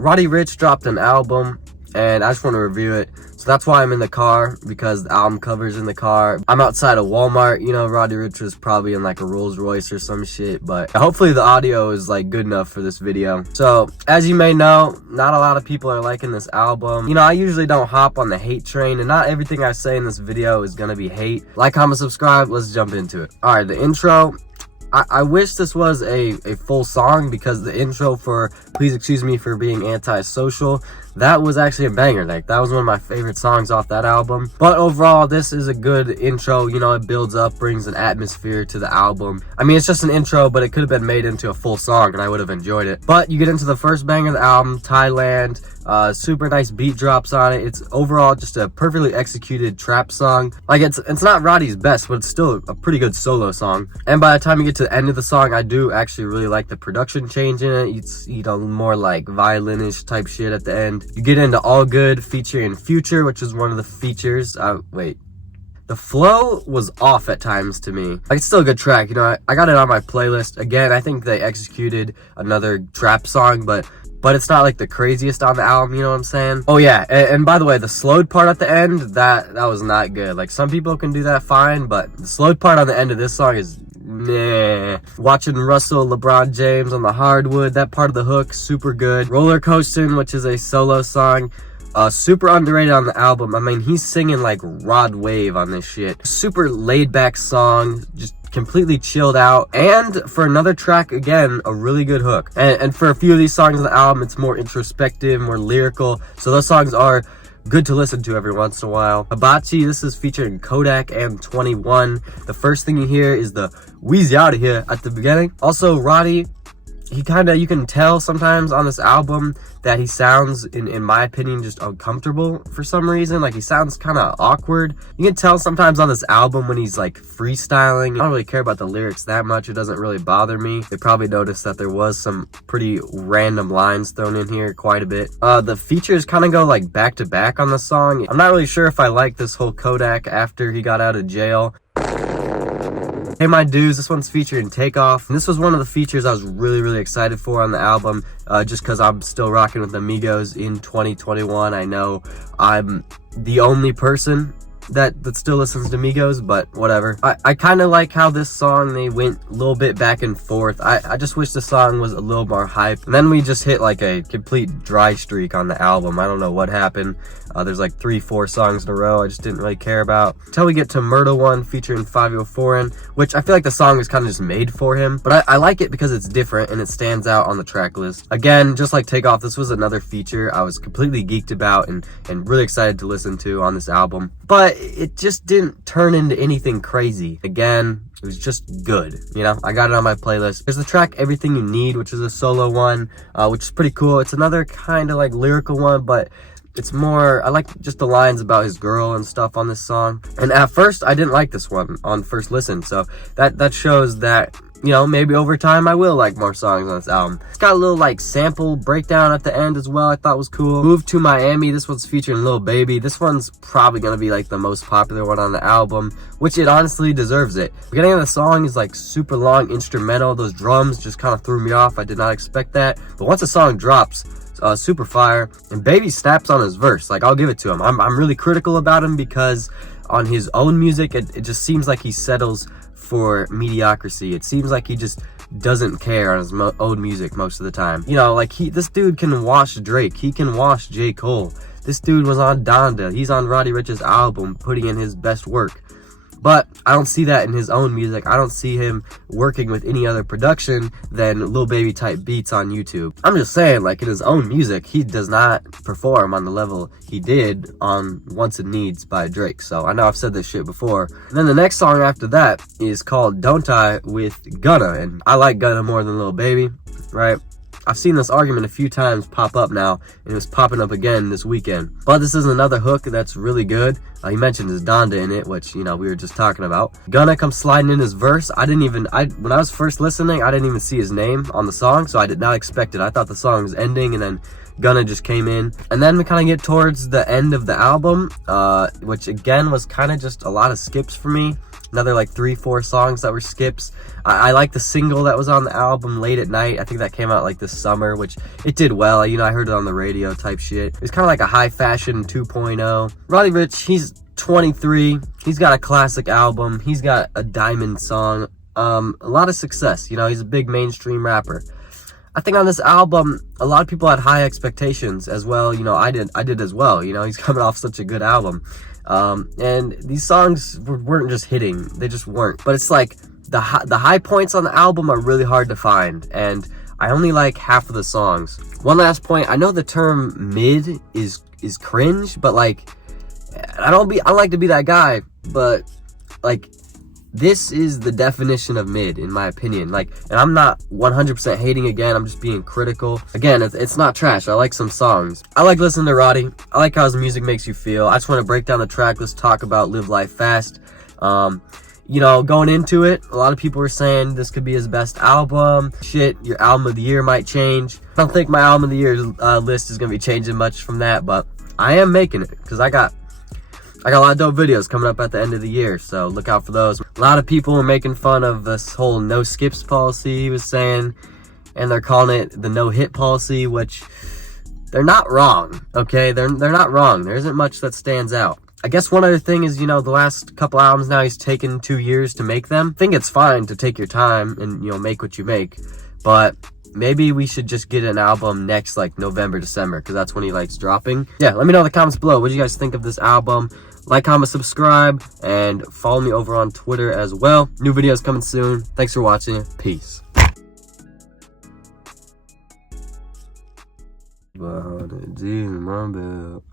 Roddy Ricch dropped an album, and I just want to review it. So that's why I'm in the car, because the album cover's in the car. I'm outside of Walmart. You know, Roddy Ricch was probably in like a Rolls Royce or some shit, but hopefully the audio is like good enough for this video. So as you may know, not a lot of people are liking this album. You know, I usually don't hop on the hate train, and not everything I say in this video is gonna be hate. Like, comment, subscribe, let's jump into it. All right, the intro. I wish this was a full song, because the intro for Please Excuse Me for Being Antisocial, that was actually a banger. Like, that was one of my favorite songs off that album. But overall, this is a good intro. You know, it builds up, brings an atmosphere to the album. I mean, it's just an intro, but it could have been made into a full song and I would have enjoyed it. But you get into the first banger of the album, Thailand. Super nice beat drops on it. It's overall just a perfectly executed trap song. Like, it's not Roddy's best, but it's still a pretty good solo song. And by the time you get to the end of the song, I do actually really like the production change in it. It's, you know, more like violin-ish type shit at the end. You get into All Good featuring Future, which is one of the features. The flow was off at times to me. Like, it's still a good track, you know. I got it on my playlist. Again, I think they executed another trap song, but it's not like the craziest on the album, you know what I'm saying? Oh yeah, and by the way, the slowed part at the end, that was not good. Like, some people can do that fine, but the slowed part on the end of this song is meh. Watching Russell LeBron James on the hardwood, that part of the hook, super good. Roller Coastin', which is a solo song, super underrated on the album. I mean, he's singing like Rod Wave on this shit. Super laid back song, just completely chilled out. And for another track, again, a really good hook. And for a few of these songs on the album, it's more introspective, more lyrical. So those songs are good to listen to every once in a while. Hibachi, this is featuring Kodak M21. The first thing you hear is the Weezy Outta Here at the beginning. Also, Roddy, you can tell sometimes on this album that he sounds, in my opinion, just uncomfortable for some reason. Like, he sounds kind of awkward. You can tell sometimes on this album when he's like freestyling. I don't really care about the lyrics that much. It doesn't really bother me. They probably noticed that there was some pretty random lines thrown in here quite a bit. The features kind of go like back to back on the song. I'm not really sure if I like this whole Kodak after he got out of jail. Hey My Dudes, this one's featuring Takeoff. And this was one of the features I was really excited for on the album, just because I'm still rocking with Amigos in 2021. I know I'm the only person that still listens to Migos, but whatever. I kind of like how this song, they went a little bit back and forth. I just wish the song was a little more hype. And then we just hit like a complete dry streak on the album. I don't know what happened. There's like 3-4 songs in a row I just didn't really care about. Until we get to Murder One featuring 504, which I feel like the song is kind of just made for him. But I like it because it's different and it stands out on the track list. Again, just like Takeoff, this was another feature I was completely geeked about and really excited to listen to on this album. But it just didn't turn into anything crazy. Again, it was just good, you know. I got it on my playlist. There's the track Everything You Need, which is a solo one, which is pretty cool. It's another kind of like lyrical one, but it's more, I like just the lines about his girl and stuff on this song. And at first, I didn't like this one on first listen, so that shows that, you know, maybe over time I will like more songs on this album. It's got a little like sample breakdown at the end as well, I thought was cool. Move to Miami, this one's featuring Lil Baby. This one's probably gonna be like the most popular one on the album, which it honestly deserves it. The beginning of the song is like super long instrumental. Those drums just kind of threw me off. I did not expect that. But once the song drops, super fire, and Baby snaps on his verse. Like, I'll give it to him. I'm really critical about him because on his own music, it just seems like he settles for mediocrity. It seems like he just doesn't care on his own music most of the time. You know, like, this dude can wash Drake. He can wash J. Cole. This dude was on Donda. He's on Roddy Ricch's album, putting in his best work. But I don't see that in his own music. I don't see him working with any other production than Lil Baby type beats on YouTube. I'm just saying, like, in his own music, he does not perform on the level he did on Wants and Needs by Drake. So I know I've said this shit before. And then the next song after that is called Don't I with Gunna. And I like Gunna more than Lil Baby, right? I've seen this argument a few times pop up now, and it was popping up again this weekend. But this is another hook that's really good. He mentioned his Donda in it, which, you know, we were just talking about. Gunna comes sliding in his verse. When I was first listening, I didn't even see his name on the song, so I did not expect it. I thought the song was ending, and then Gunna just came in. And then we kind of get towards the end of the album, which again was kind of just a lot of skips for me. another like 3-4 songs that were skips. I like the single that was on the album, Late at Night. I think that came out like this summer, which it did well. You know, I heard it on the radio type shit. It's kind of like a high fashion 2.0. Roddy Ricch, he's 23. He's got a classic album. He's got a diamond song. A lot of success. You know, he's a big mainstream rapper. I think on this album, a lot of people had high expectations as well. You know, I did as well. You know, he's coming off such a good album. And these songs weren't just hitting. They just weren't. But it's like, the high points on the album are really hard to find, and I only like half of the songs. One last point, I know the term mid is cringe, but like, I don't like to be that guy, but like, this is the definition of mid, in my opinion. Like, and I'm not 100% hating again, I'm just being critical. Again, it's not trash. I like some songs. I like listening to Roddy. I like how his music makes you feel. I just want to break down the track. Let's talk about Live Life Fast. You know, going into it, a lot of people were saying this could be his best album. Shit, your album of the year might change. I don't think my album of the year list is going to be changing much from that, but I am making it because I got a lot of dope videos coming up at the end of the year, so look out for those. A lot of people were making fun of this whole no skips policy he was saying, and they're calling it the no hit policy, which they're not wrong, okay? They're not wrong. There isn't much that stands out. I guess one other thing is, you know, the last couple albums now, he's taken 2 years to make them. I think it's fine to take your time and, you know, make what you make, but maybe we should just get an album next, like, November, December, because that's when he likes dropping. Yeah, let me know in the comments below. What do you guys think of this album? Like, comment, subscribe, and follow me over on Twitter as well. New videos coming soon. Thanks for watching. Peace. Wanna do my bell.